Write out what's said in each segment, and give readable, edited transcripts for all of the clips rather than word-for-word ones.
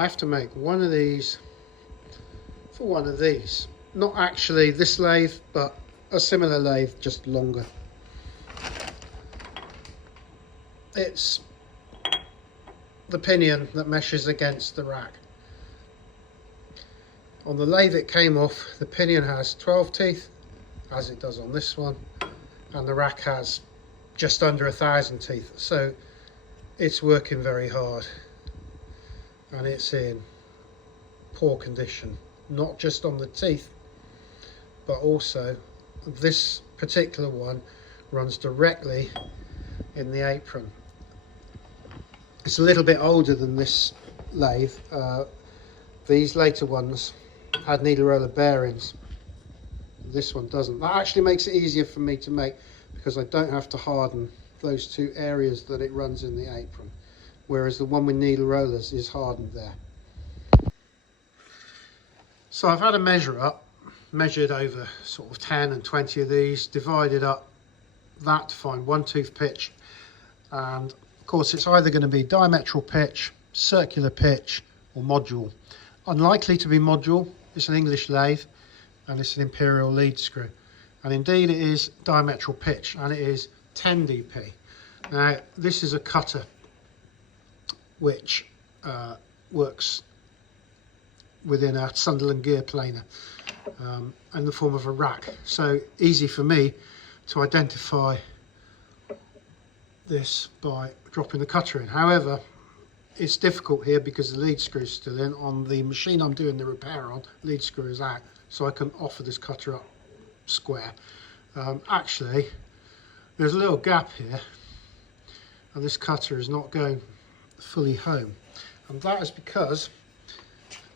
I have to make one of these for one of these. Not actually this lathe, but a similar lathe, just longer. It's the pinion that meshes against the rack. On the lathe it came off, the pinion has 12 teeth, as it does on this one, and the rack has just under 1,000 teeth, so it's working very hard and it's in poor condition, not just on the teeth, but also this particular one runs directly in the apron. It's a little bit older than this lathe. These later ones had needle roller bearings. This one doesn't. That actually makes it easier for me to make because I don't have to harden those two areas that it runs in the apron, whereas the one with needle rollers is hardened there. So I've had a measured over sort of 10 and 20 of these, divided up that to find one tooth pitch, and of course it's either going to be diametral pitch, circular pitch or module. Unlikely to be module. It's an English lathe and it's an imperial lead screw, and indeed it is diametral pitch, and it is 10 dp. Now this is a cutter which works within a Sunderland gear planer in the form of a rack, so easy for me to identify this by dropping the cutter in. However, it's difficult here because the lead screw is still in. On the machine I'm doing the repair on, lead screw is out, so I can offer this cutter up square. Actually, there's a little gap here and this cutter is not going fully home, and that is because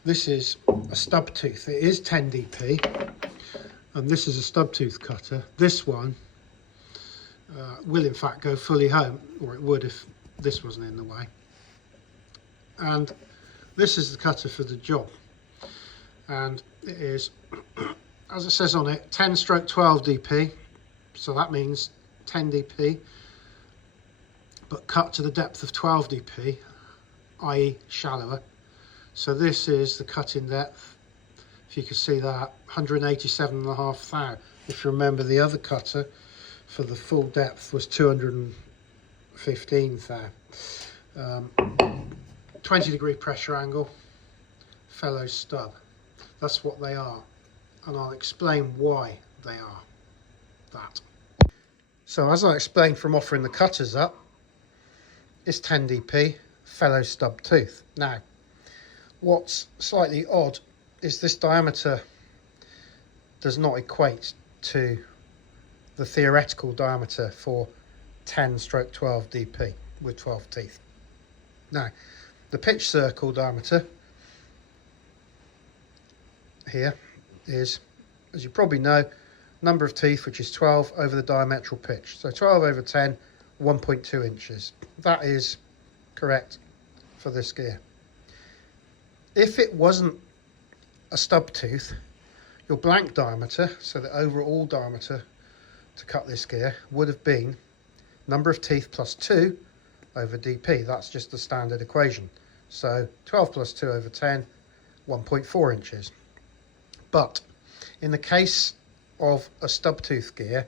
this is a stub tooth. It is 10 dp and this is a stub tooth cutter. This one will in fact go fully home, or it would if this wasn't in the way. And this is the cutter for the job, and it is, as it says on it, 10/12 dp, so that means 10 dp but cut to the depth of 12 dp, i.e. shallower. So this is the cutting depth, if you can see that, 187.5 thou. If you remember, the other cutter for the full depth was 215 thou. 20-degree pressure angle, fellow stub. That's what they are, and I'll explain why they are that. So as I explained from offering the cutters up, it's 10 dp, fellow stub tooth. Now, what's slightly odd is this diameter does not equate to the theoretical diameter for 10/12 dp with 12 teeth. Now, the pitch circle diameter here is, as you probably know, number of teeth, which is 12 over the diametral pitch. So 12 over 10, 1.2 inches. That is correct for this gear. If it wasn't a stub tooth, your blank diameter, so the overall diameter to cut this gear, would have been number of teeth plus 2 over dp. That's just the standard equation. So 12 plus 2 over 10, 1.4 inches. But in the case of a stub tooth gear,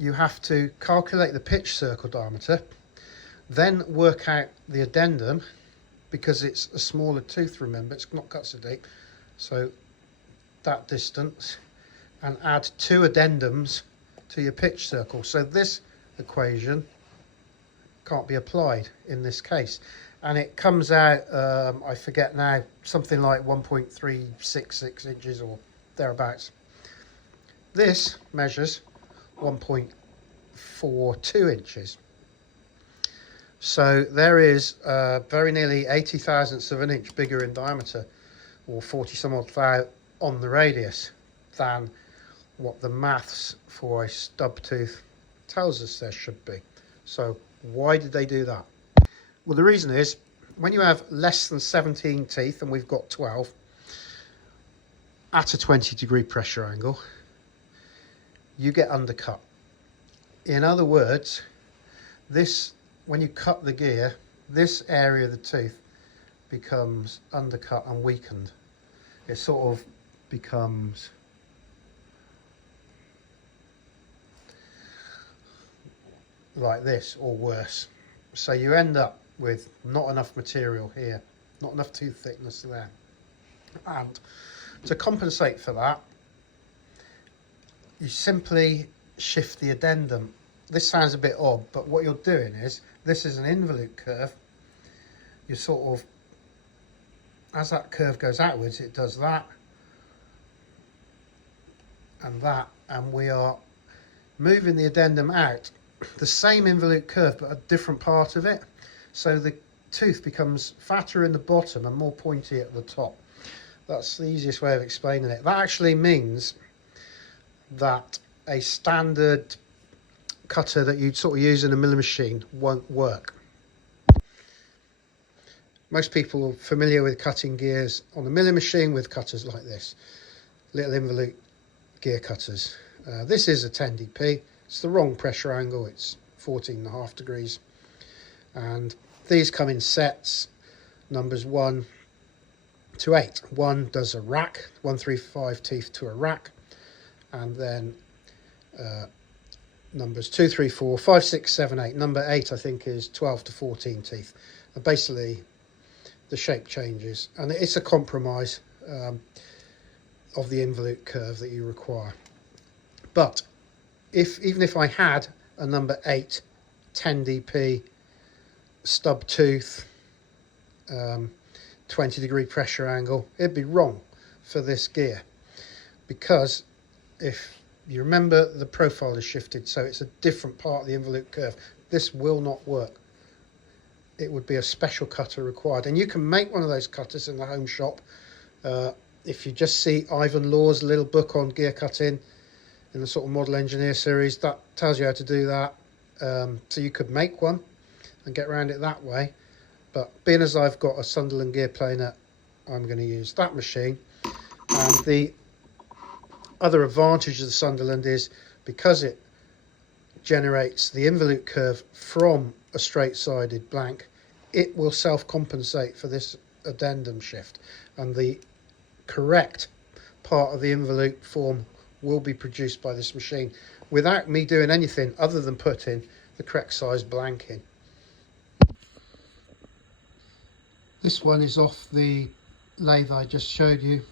you have to calculate the pitch circle diameter, then work out the addendum, because it's a smaller tooth, remember, it's not cut so deep, so that distance, and add 2 addendums to your pitch circle. So this equation can't be applied in this case, and it comes out, I forget now, something like 1.366 inches or thereabouts. This measures 1.42 inches. So there is very nearly 80 thousandths of an inch bigger in diameter, or 40 some odd thou on the radius, than what the maths for a stub tooth tells us there should be. So why did they do that? Well, the reason is, when you have less than 17 teeth, and we've got 12, at a 20-degree pressure angle, you get undercut. In other words, this, when you cut the gear, this area of the tooth becomes undercut and weakened. It sort of becomes like this or worse. So you end up with not enough material here, not enough tooth thickness there. And to compensate for that, you simply shift the addendum. This sounds a bit odd, but what you're doing is, this is an involute curve. You sort of, as that curve goes outwards, it does that and that, and we are moving the addendum out the same involute curve but a different part of it, so the tooth becomes fatter in the bottom and more pointy at the top. That's the easiest way of explaining it. That actually means that a standard cutter that you'd sort of use in a milling machine won't work. Most people are familiar with cutting gears on a milling machine with cutters like this, little involute gear cutters. This is a 10dp. It's the wrong pressure angle, it's 14.5 degrees, and these come in sets, numbers 1 to 8. 1 does a rack, 135 teeth to a rack, and then numbers 2, 3, 4, 5, 6, 7, 8. Number 8 I think is 12 to 14 teeth. And basically the shape changes, and it's a compromise of the involute curve that you require. But even if I had a number 8 10dp stub tooth 20-degree pressure angle, it'd be wrong for this gear, because if you remember, the profile is shifted, so it's a different part of the involute curve. This will not work. It would be a special cutter required, and you can make one of those cutters in the home shop. If you just see Ivan Law's little book on gear cutting in the sort of model engineer series, that tells you how to do that. So you could make one and get around it that way, but being as I've got a Sunderland gear planer, I'm going to use that machine. And the other advantage of the Sunderland is, because it generates the involute curve from a straight-sided blank, it will self-compensate for this addendum shift, and the correct part of the involute form will be produced by this machine without me doing anything other than putting the correct size blank in. This one is off the lathe I just showed you,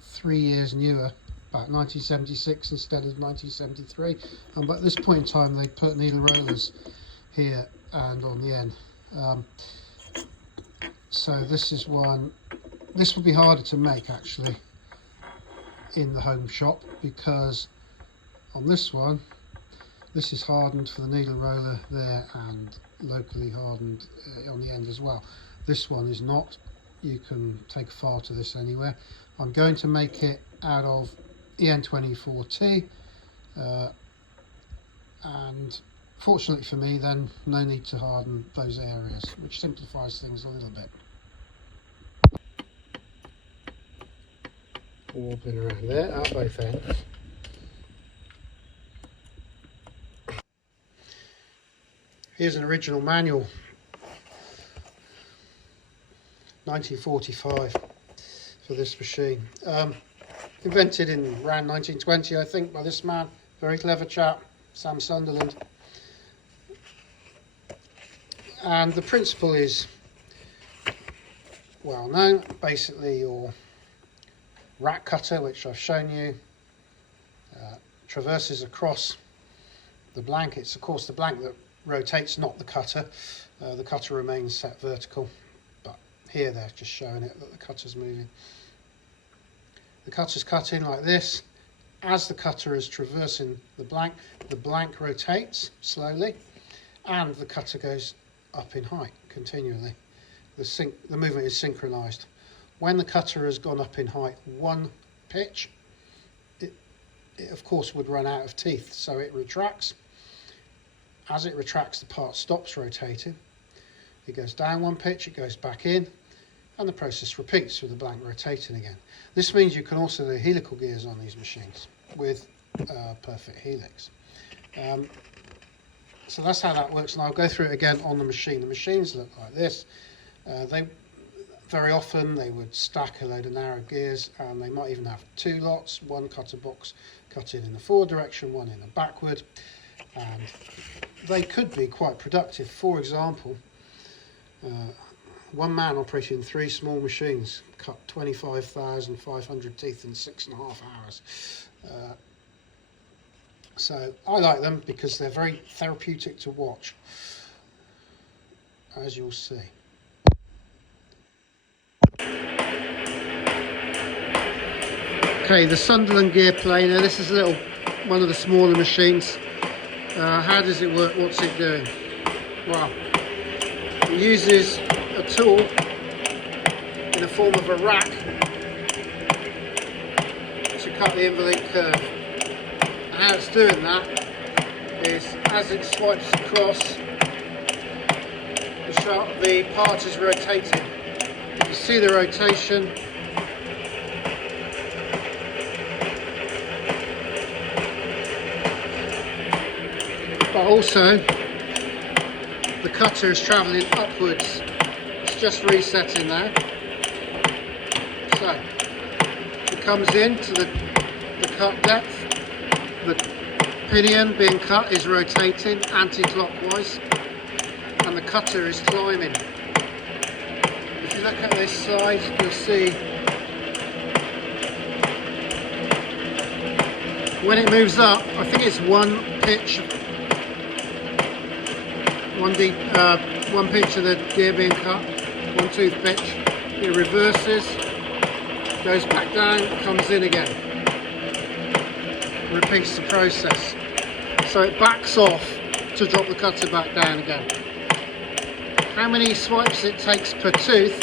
3 years newer, about 1976 instead of 1973, and at this point in time they put needle rollers here and on the end. So this is one, this would be harder to make actually in the home shop, because on this one, this is hardened for the needle roller there and locally hardened on the end as well. This one is not. You can take a file to this anywhere. I'm going to make it out of EN24T, and fortunately for me then, no need to harden those areas, which simplifies things a little bit. Wobbling around there at both ends. Here's an original manual, 1945, for this machine. Invented in around 1920, I think, by this man, very clever chap, Sam Sunderland. And the principle is well known. Basically, your rack cutter, which I've shown you, traverses across the blank. It's of course the blank that rotates, not the cutter. The cutter remains set vertical, but here they're just showing it that the cutter's moving. The cutter's cutting like this. As the cutter is traversing the blank rotates slowly, and the cutter goes up in height continually. The movement is synchronized. When the cutter has gone up in height one pitch, it of course would run out of teeth, so it retracts. As it retracts, the part stops rotating. It goes down one pitch, it goes back in, and the process repeats with the blank rotating again. This means you can also do helical gears on these machines with perfect helix. So that's how that works, and I'll go through it again on the machine. The machines look like this. They very often they would stack a load of narrow gears, and they might even have two lots, one cutter box cut in the forward direction, one in the backward, and they could be quite productive. For example, one man operating 3 small machines cut 25,500 teeth in 6.5 hours. So I like them because they're very therapeutic to watch, as you'll see. Okay, the Sunderland gear planer. This is one of the smaller machines. How does it work? What's it doing? Well, it uses a tool in the form of a rack to cut the inverlink curve. And how it's doing that is, as it swipes across, the part is rotating. You can see the rotation. But also, the cutter is travelling upwards. It's just resetting now. So, it comes in to the cut depth. The pinion being cut is rotating anti-clockwise, and the cutter is climbing. If you look at this slide, you'll see when it moves up, I think it's one pitch of the gear being cut, one tooth pitch. It reverses, goes back down, comes in again. Repeats the process. So it backs off to drop the cutter back down again. How many swipes it takes per tooth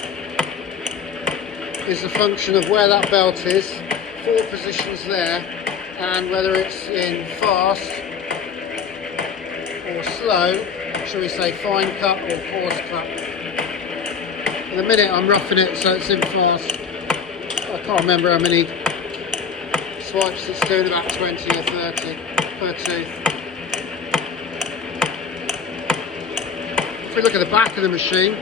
is a function of where that belt is, 4 positions there, and whether it's in fast or slow, shall we say fine cut or coarse cut. In a minute I'm roughing it so it's in fast. I can't remember how many swipes it's doing, about 20 or 30 per tooth. If we look at the back of the machine,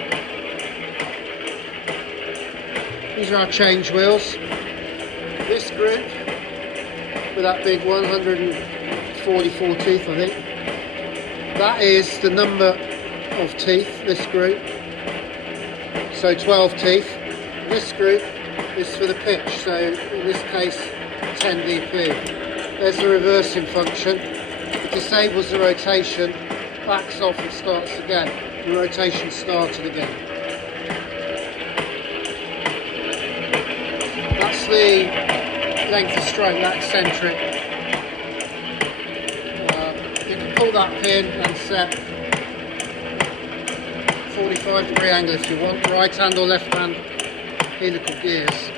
these are our change wheels. This group, with that big 144 teeth I think, that is the number of teeth, this group, so 12 teeth. This group is for the pitch, so in this case 10 dp. There's the reversing function. It disables the rotation, backs off and starts again. The rotation started again. That's the length of stroke, that eccentric. Pull that pin and set 45-degree angle if you want, right hand or left hand helical gears.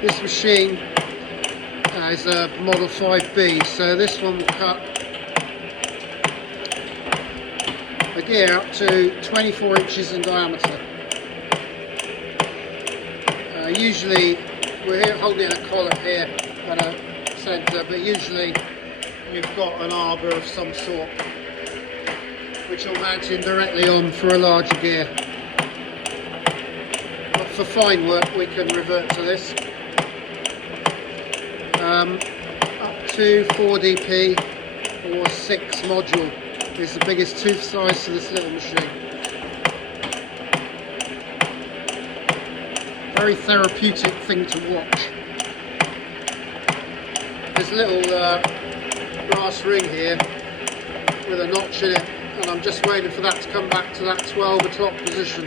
This machine is a model 5B, so this one will cut a gear up to 24 inches in diameter. Usually, we're here holding a collet here at a centre, but usually you've got an arbor of some sort which will mount in directly on for a larger gear. But for fine work we can revert to this. Up to 4 dp or 6 module is the biggest tooth size to this little machine. Very therapeutic thing to watch. There's a little brass ring here with a notch in it, and I'm just waiting for that to come back to that 12 o'clock position,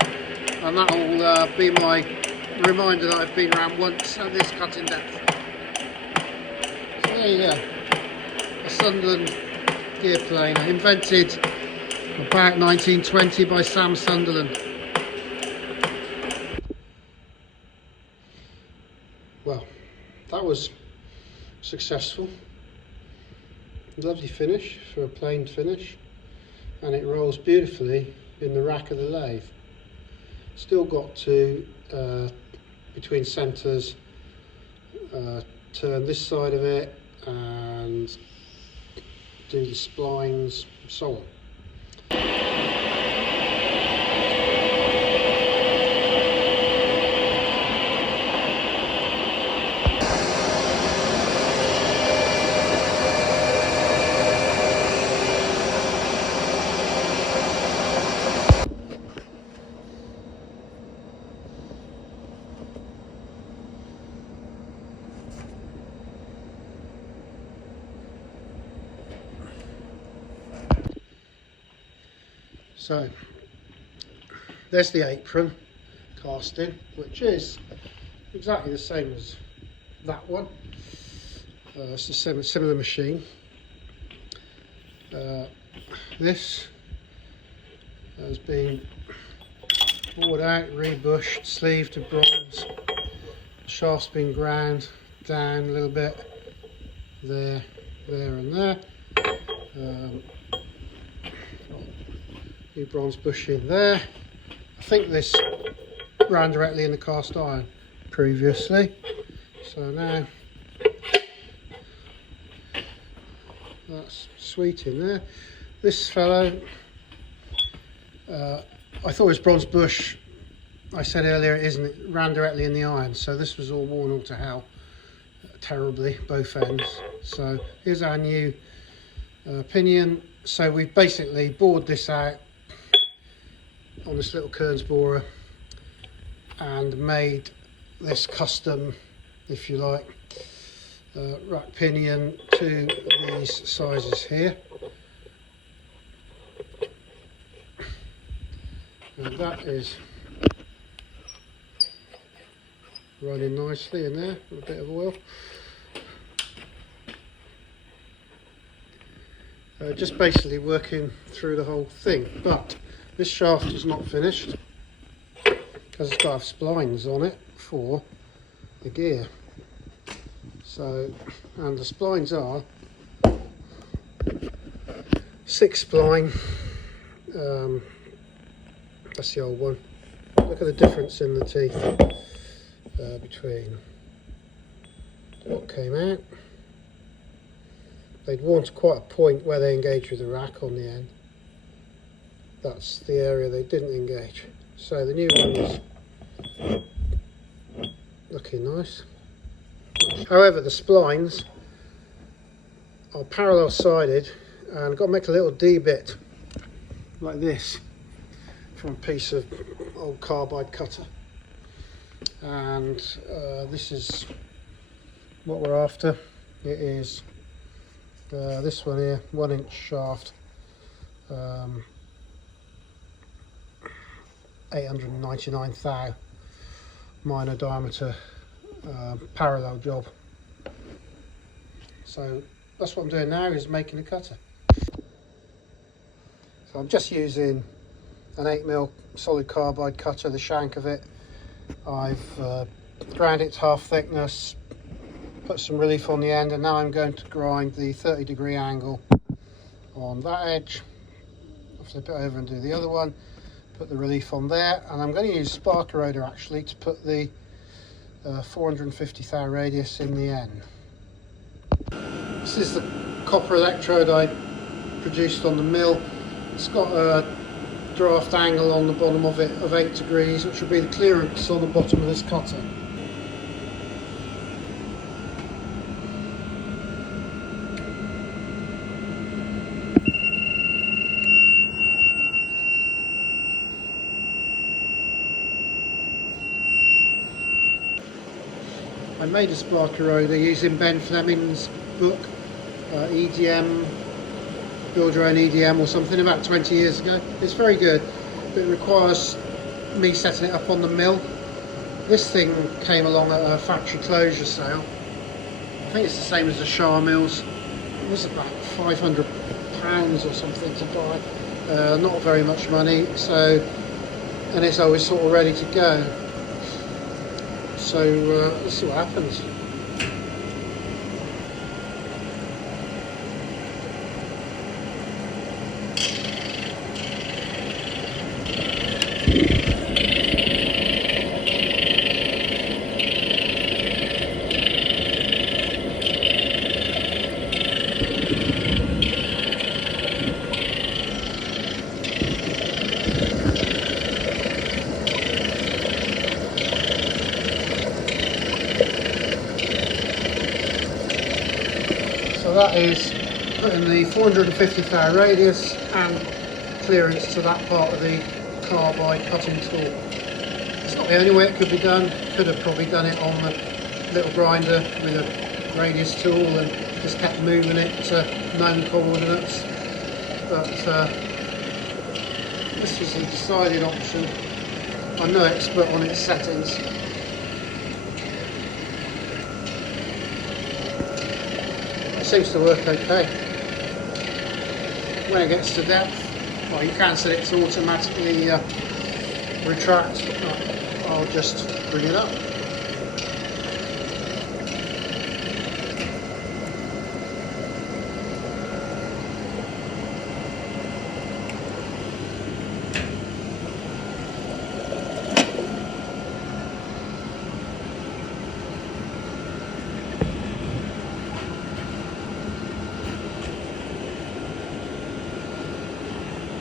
and that will be my reminder that I've been around once at this cutting depth. So there you go, a Sunderland gear planer, invented about 1920 by Sam Sunderland. Well, that was successful. Lovely finish for a planed finish, and it rolls beautifully in the rack of the lathe. Still got to between centres turn this side of it and do the splines and so on. So there's the apron casting, which is exactly the same as that one. It's a similar machine. This has been bored out, rebushed, sleeved to bronze. The shaft's been ground down a little bit, there and there. New bronze bushing there. I think this ran directly in the cast iron previously, so now that's sweet in there. This fellow, I thought it was bronze bush. I said earlier it isn't. It ran directly in the iron, so this was all worn all to hell, terribly, both ends. So here's our new pinion. So we've basically bored this out on this little Kearns borer and made this custom, if you like, rack pinion to these sizes here. And that is running nicely in there with a bit of oil. Just basically working through the whole thing, but this shaft is not finished because it's got splines on it for the gear. So, and the splines are 6 spline. That's the old one. Look at the difference in the teeth between what came out. They'd worn to quite a point where they engaged with the rack on the end. That's the area they didn't engage. So the new one is looking nice. However, the splines are parallel sided, and I've got to make a little D bit like this from a piece of old carbide cutter, and this is what we're after. It is this one here, 1 inch shaft, 899 thou minor diameter parallel job. So that's what I'm doing now, is making a cutter. So I'm just using an 8mm solid carbide cutter, the shank of it. I've ground it to half thickness, put some relief on the end, and now I'm going to grind the 30-degree angle on that edge. I'll flip it over and do the other one, put the relief on there, and I'm going to use spark eroder actually to put the 450 thou radius in the end. This is the copper electrode I produced on the mill. It's got a draft angle on the bottom of it of 8 degrees, which will be the clearance on the bottom of this cutter. I made a spark eroder using Ben Fleming's book, EDM, Build Your Own EDM or something, about 20 years ago. It's very good, but it requires me setting it up on the mill. This thing came along at a factory closure sale. I think it's the same as the Shah Mills. It was about £500 or something to buy. Not very much money, so, and it's always sort of ready to go. So let's see what happens. So that is putting the 450 thou radius and clearance to that part of the carbide cutting tool. It's not the only way it could be done. Could have probably done it on the little grinder with a radius tool and just kept moving it to known coordinates. But This is a decided option. I'm no expert on its settings. It seems to work okay. When it gets to depth, well, you can set it to automatically retract. I'll just bring it up.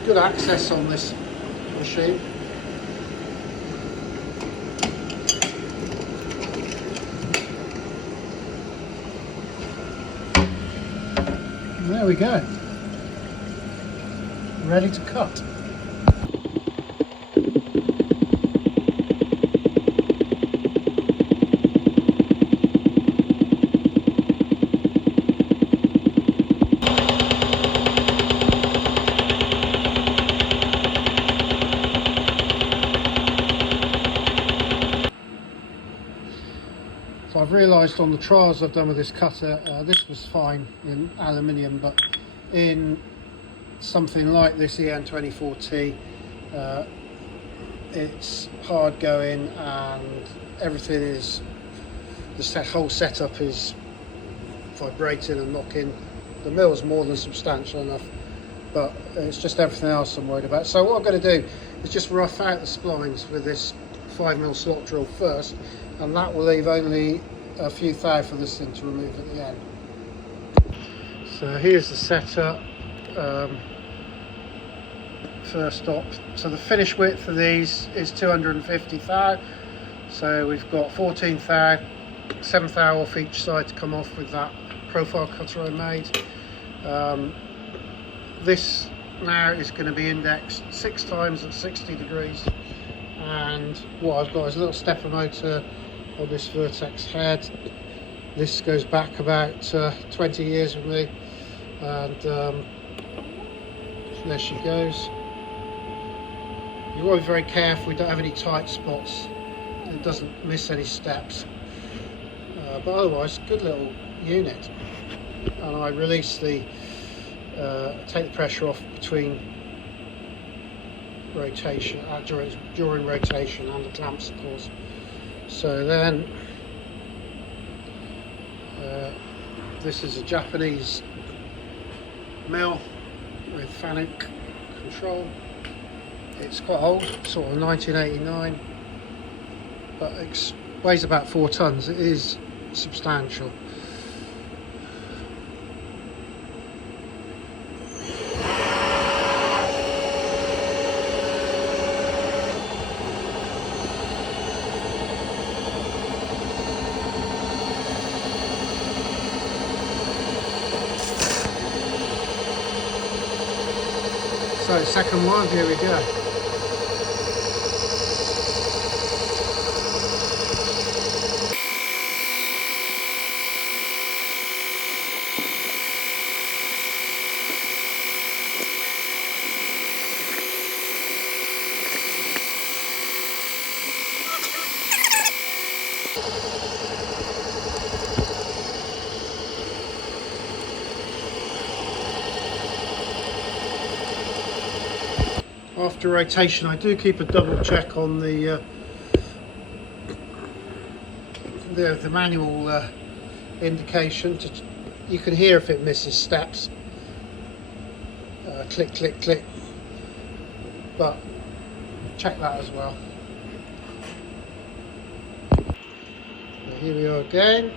Good access on this machine. And there we go. Ready to cut. So I've realised on the trials I've done with this cutter, this was fine in aluminium, but in something like this EN24T, it's hard going and everything is, the whole setup is vibrating and knocking. The mill's more than substantial enough, but it's just everything else I'm worried about. So what I'm going to do is just rough out the splines with this 5mm slot drill first, and that will leave only a few thou for this thing to remove at the end. So here's the setup. First up, so the finish width for these is 250 thou. So we've got 14 thou, 7 thou off each side to come off with that profile cutter I made. This now is going to be indexed 6 times at 60 degrees, and what I've got is a little stepper motor on this Vertex head. This goes back about 20 years with me, and there she goes. You want to be very careful we don't have any tight spots, it doesn't miss any steps, but otherwise good little unit. And I release the take the pressure off between rotation, during rotation, and the clamps of course. So then this is a Japanese mill with Fanuc control. It's quite old, sort of 1989, but it weighs about 4 tons. It is substantial. So second one, here we go. After rotation, I do keep a double check on the manual indication. You can hear if it misses steps. Click, click, click. But check that as well. Now here we are again,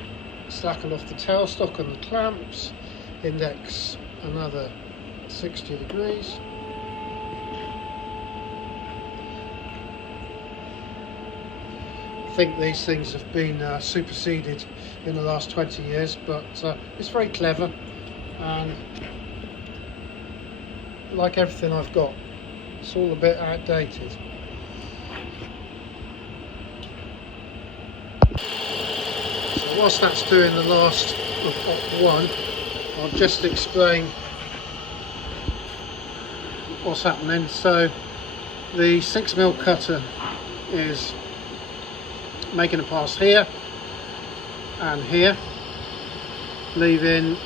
slacking off the tailstock and the clamps. Index another 60 degrees. I think these things have been superseded in the last 20 years, but it's very clever, and like everything I've got, it's all a bit outdated. So whilst that's doing the last one, I'll just explain what's happening. So The 6mm cutter is making a pass here and here, leaving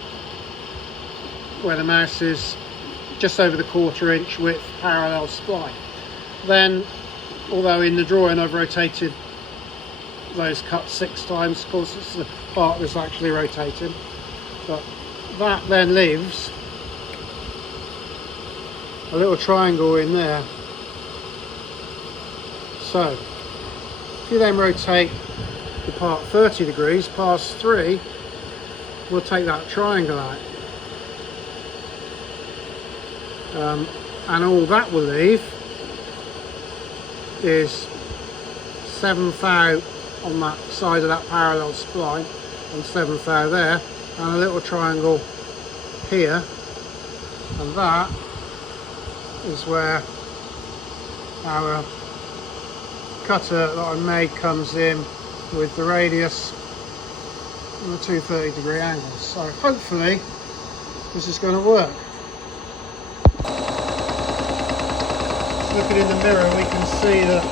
where the mouse is just over the 1/4 inch width parallel spline. Then, although in the drawing I've rotated those cuts 6 times, of course it's the part that's actually rotating, but that then leaves a little triangle in there. So if you then rotate the part 30 degrees past 3, we'll take that triangle out, and all that will leave is 7 thou on that side of that parallel spline and 7 thou there, and a little triangle here, and that is where our cutter that I made comes in with the radius and the 230-degree angles. So hopefully this is going to work. Looking in the mirror, we can see that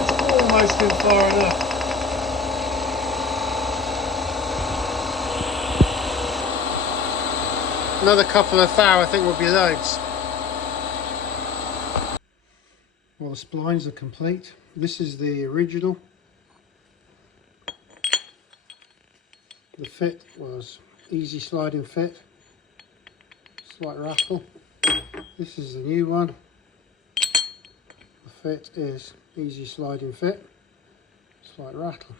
it's almost in far enough. Another couple of thou I think will be loads. Well, the splines are complete. This is the original. The fit was easy sliding fit, slight rattle. This is the new one. The fit is easy sliding fit, slight rattle.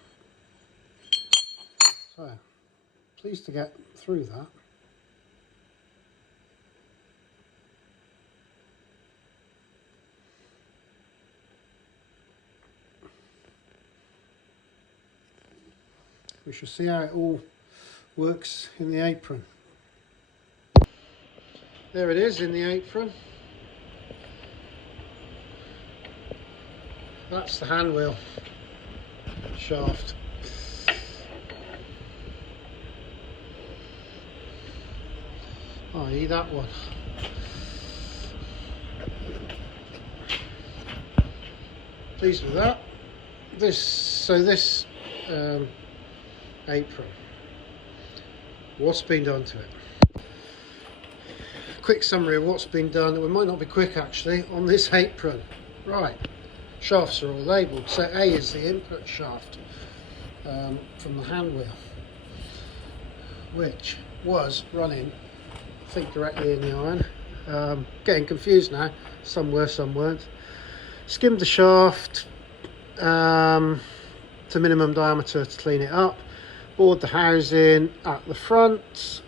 So, pleased to get through that. We shall see how it all works in the apron. There it is in the apron. That's the hand wheel shaft. I.e. that one. Pleased with that. This apron. What's been done to it? Quick summary of what's been done. It might not be quick actually on this apron. Right, shafts are all labelled. So A is the input shaft from the hand wheel, which was running, I think, directly in the iron. Getting confused now. Some were, some weren't. Skimmed the shaft to minimum diameter to clean it up. Bored the housing at the front,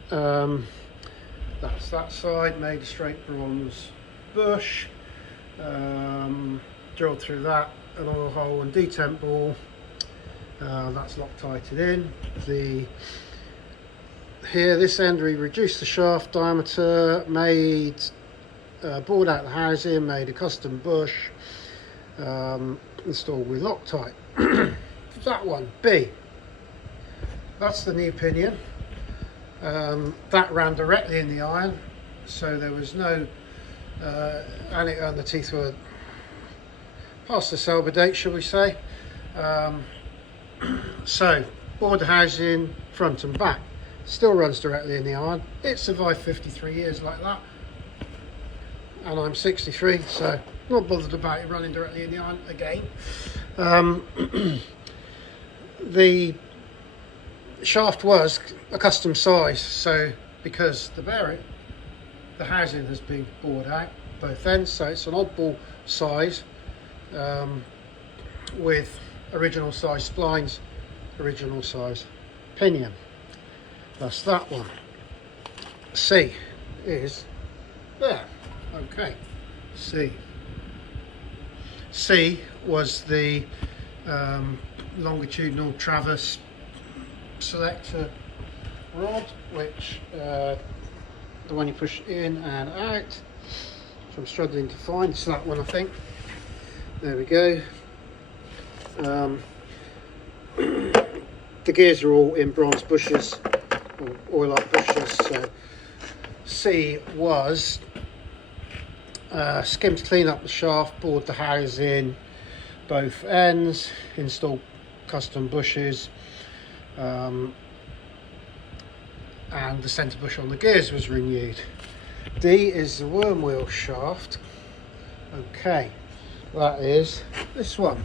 that's that side, made a straight bronze bush, drilled through that an oil hole and detent ball, that's Loctited in. Here, this end, we reduced the shaft diameter, bored out the housing, made a custom bush, installed with Loctite. That one, B. That's the new pinion. That ran directly in the iron, so there was no, and the teeth were past the sell by date, shall we say. So, bored the housing front and back. Still runs directly in the iron. It survived 53 years like that, and I'm 63, so not bothered about it running directly in the iron again. The shaft was a custom size, so because the housing has been bored out both ends, so it's an oddball size with original size splines, original size pinion. That's that one. C is there. Okay, C was the longitudinal traverse selector rod, which the one you push in and out, which I'm struggling to find. It's that one, I think. There we go. The gears are all in bronze bushes, or oil-like bushes. So C was skimmed clean up the shaft, bored the housing both ends, installed custom bushes, and the centre bush on the gears was renewed. D is the worm wheel shaft. Okay, that is this one.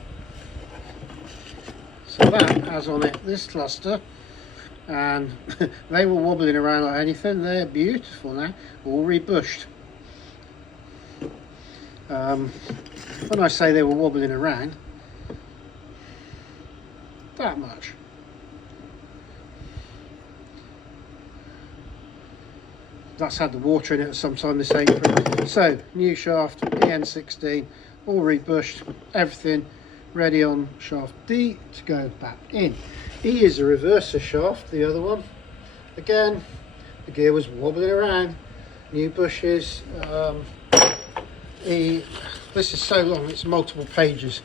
So that has on it this cluster, and they were wobbling around like anything. They're beautiful now, all rebushed. When I say they were wobbling around, that much. That's had the water in it at some time, this apron. So, new shaft, EN16, all rebushed, everything ready on shaft D to go back in. E is a reverser shaft, the other one. Again, the gear was wobbling around, new bushes. E, this is so long, it's multiple pages,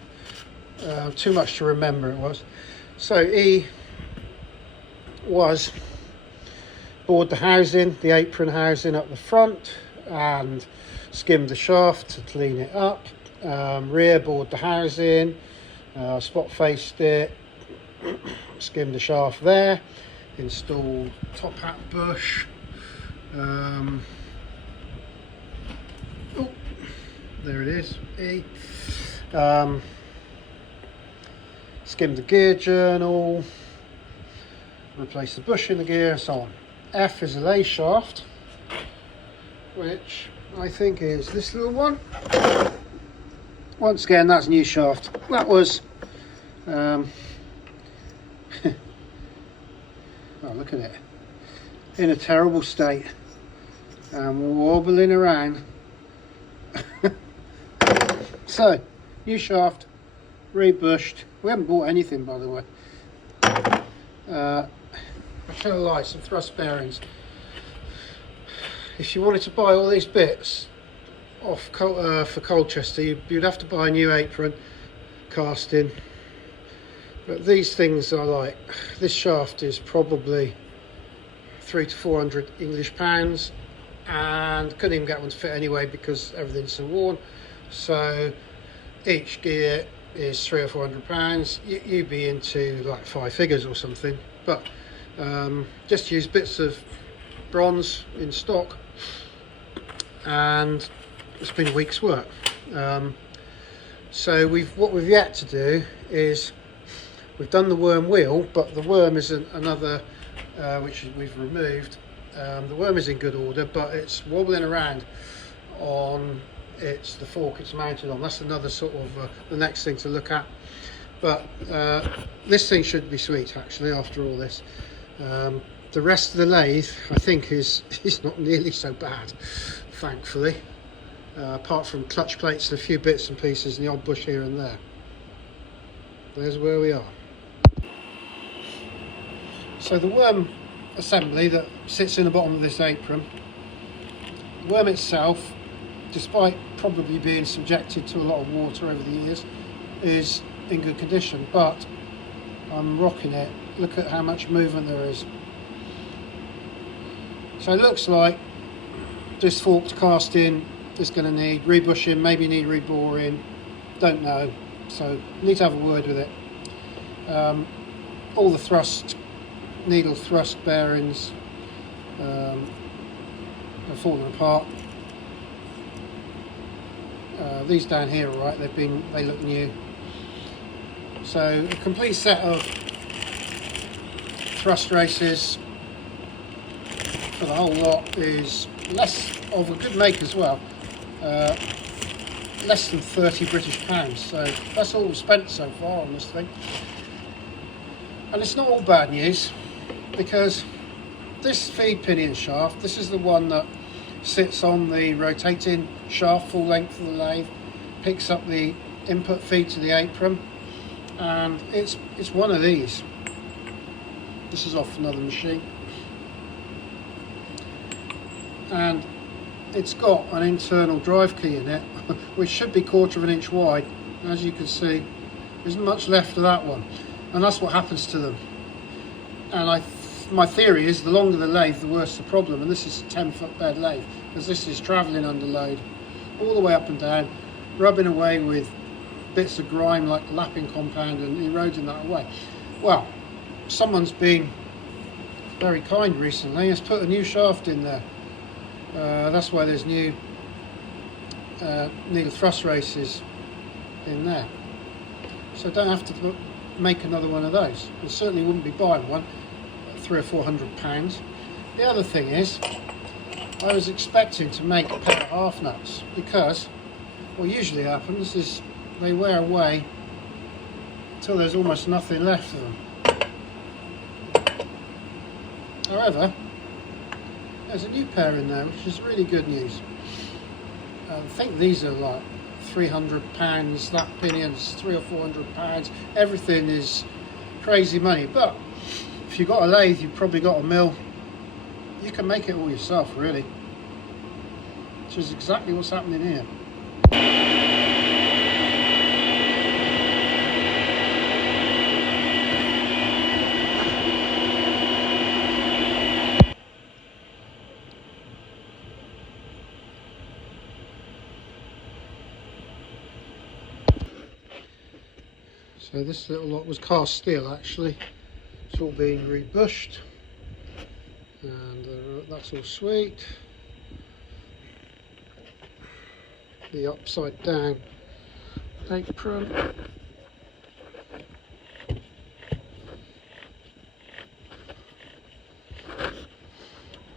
too much to remember it was. So E was bored the housing, the apron housing up the front, and skimmed the shaft to clean it up. Rear bored the housing, spot faced it, skimmed the shaft there, installed top hat bush. Oh, there it is, E. Skimmed the gear journal, replaced the bush in the gear, and so on. F is a lathe shaft, which I think is this little one. Once again, that's a new shaft. That was oh, look at it, in a terrible state and wobbling around. So, new shaft, rebushed. We haven't bought anything, by the way. I tell a lie, some thrust bearings. If you wanted to buy all these bits off for Colchester, you'd have to buy a new apron, casting. But these things are like, this shaft is probably 300 to 400 English pounds, and couldn't even get one to fit anyway because everything's so worn. So each gear is 300 or 400 pounds. You'd be into like 5 figures or something. But just use bits of bronze in stock, and it's been a week's work. So what we've yet to do is we've done the worm wheel, but the worm is another which we've removed. The worm is in good order, but it's wobbling around on the fork it's mounted on. That's another sort of the next thing to look at. But this thing should be sweet actually after all this. The rest of the lathe I think is not nearly so bad, thankfully, apart from clutch plates and a few bits and pieces and the odd bush here and there. There's where we are. So the worm assembly that sits in the bottom of this apron, the worm itself, despite probably being subjected to a lot of water over the years, is in good condition, but I'm rocking it. Look at how much movement there is. So it looks like this forked casting is going to need rebushing, maybe need reboring, don't know, so need to have a word with it. All the needle thrust bearings are falling apart. These down here are right, they look new. So a complete set of thrust races for the whole lot is less of a good make as well, less than 30 British pounds. So that's all we've spent so far on this thing. And it's not all bad news, because this feed pinion shaft, this is the one that sits on the rotating shaft full length of the lathe, picks up the input feed to the apron, and it's one of these. This is off another machine, and it's got an internal drive key in it which should be 1/4 of an inch wide. As you can see, there isn't much left of that one, and that's what happens to them. And my theory is the longer the lathe, the worse the problem, and this is a 10-foot bed lathe, because this is travelling under load all the way up and down, rubbing away with bits of grime like lapping compound and eroding that away. Well, someone's been very kind recently, has put a new shaft in there. That's why there's new needle thrust races in there. So I don't have to make another one of those. I certainly wouldn't be buying one at £300 or £400. The other thing is, I was expecting to make a pair of half nuts because what usually happens is they wear away until there's almost nothing left of them. However, there's a new pair in there, which is really good news. I think these are like £300, that pinion's £300 or £400. Everything is crazy money, but if you've got a lathe, you've probably got a mill, you can make it all yourself really, which is exactly what's happening here. So this little lot was cast steel actually. It's all been rebushed, and that's all sweet. The upside down apron.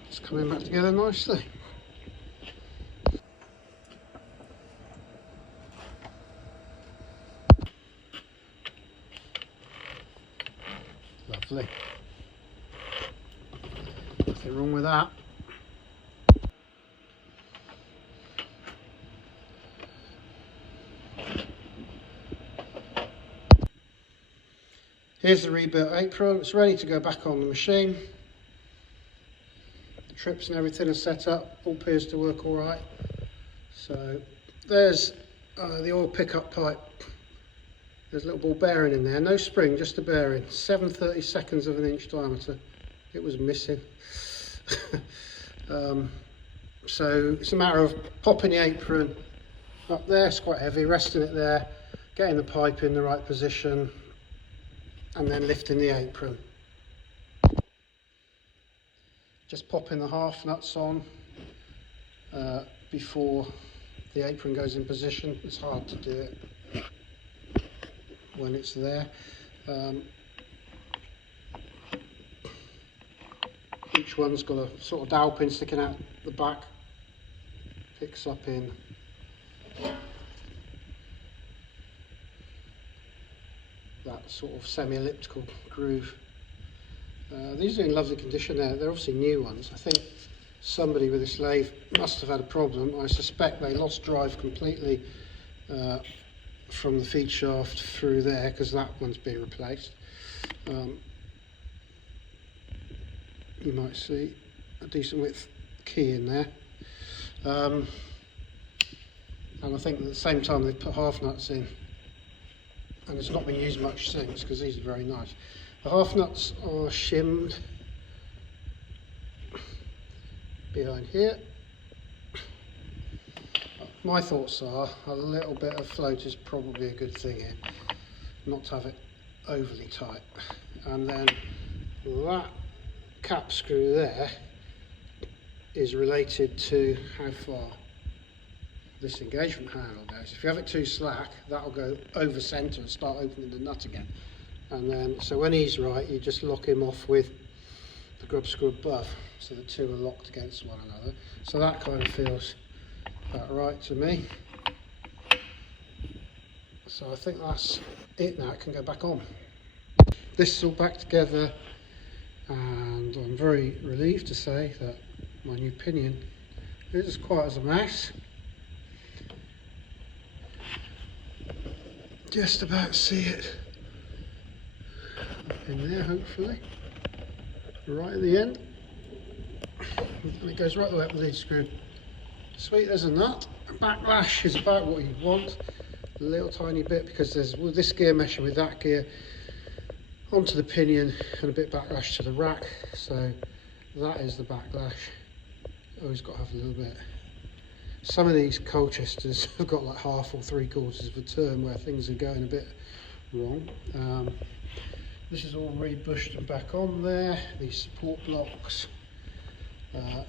It's coming back together nicely. Lovely. Nothing wrong with that. Here's the rebuilt apron. It's ready to go back on the machine. The trips and everything are set up. All appears to work all right. So there's the oil pickup pipe. There's a little ball bearing in there. No spring, just a bearing. 7/32 of an inch diameter. It was missing. So it's a matter of popping the apron up there. It's quite heavy. Resting it there. Getting the pipe in the right position. And then lifting the apron. Just popping the half nuts on before the apron goes in position. It's hard to do it when it's there. Each one's got a sort of dowel pin sticking out the back. Picks up in that sort of semi-elliptical groove. These are in lovely condition there. They're obviously new ones. I think somebody with this lathe must have had a problem. I suspect they lost drive completely from the feed shaft through there, because that one's been replaced. You might see a decent width key in there. And I think at the same time they've put half nuts in. And it's not been used much since, because these are very nice. The half nuts are shimmed behind here. My thoughts are a little bit of float is probably a good thing here, not to have it overly tight. And then that cap screw there is related to how far this engagement handle goes. If you have it too slack, that'll go over centre and start opening the nut again. And then, so when he's right, you just lock him off with the grub screw above, so the two are locked against one another. So that kind of feels about right to me. So I think that's it now. It can go back on. This is all back together, and I'm very relieved to say that my new pinion isn't quite as a mess. Just about see it up in there, hopefully, right at the end, and it goes right the way up the lead screw. Sweet, there's a nut. Backlash is about what you want, a little tiny bit, because there's this gear meshing with that gear onto the pinion and a bit backlash to the rack, so that is the backlash. Always got to have a little bit. Some of these Colchesters have got like half or 3/4 of a turn where things are going a bit wrong. This is all rebushed and back on there. These support blocks.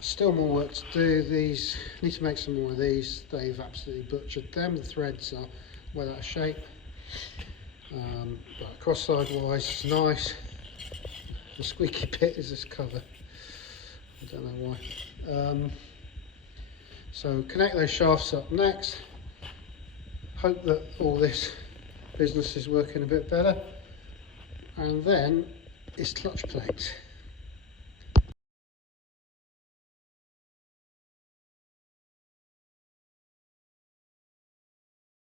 Still more work to do. These need to make some more of these. They've absolutely butchered them. The threads are well out of shape. But cross-side wise, it's nice. The squeaky bit is this cover. I don't know why. So connect those shafts up next. Hope that all this business is working a bit better. And then it's clutch plates.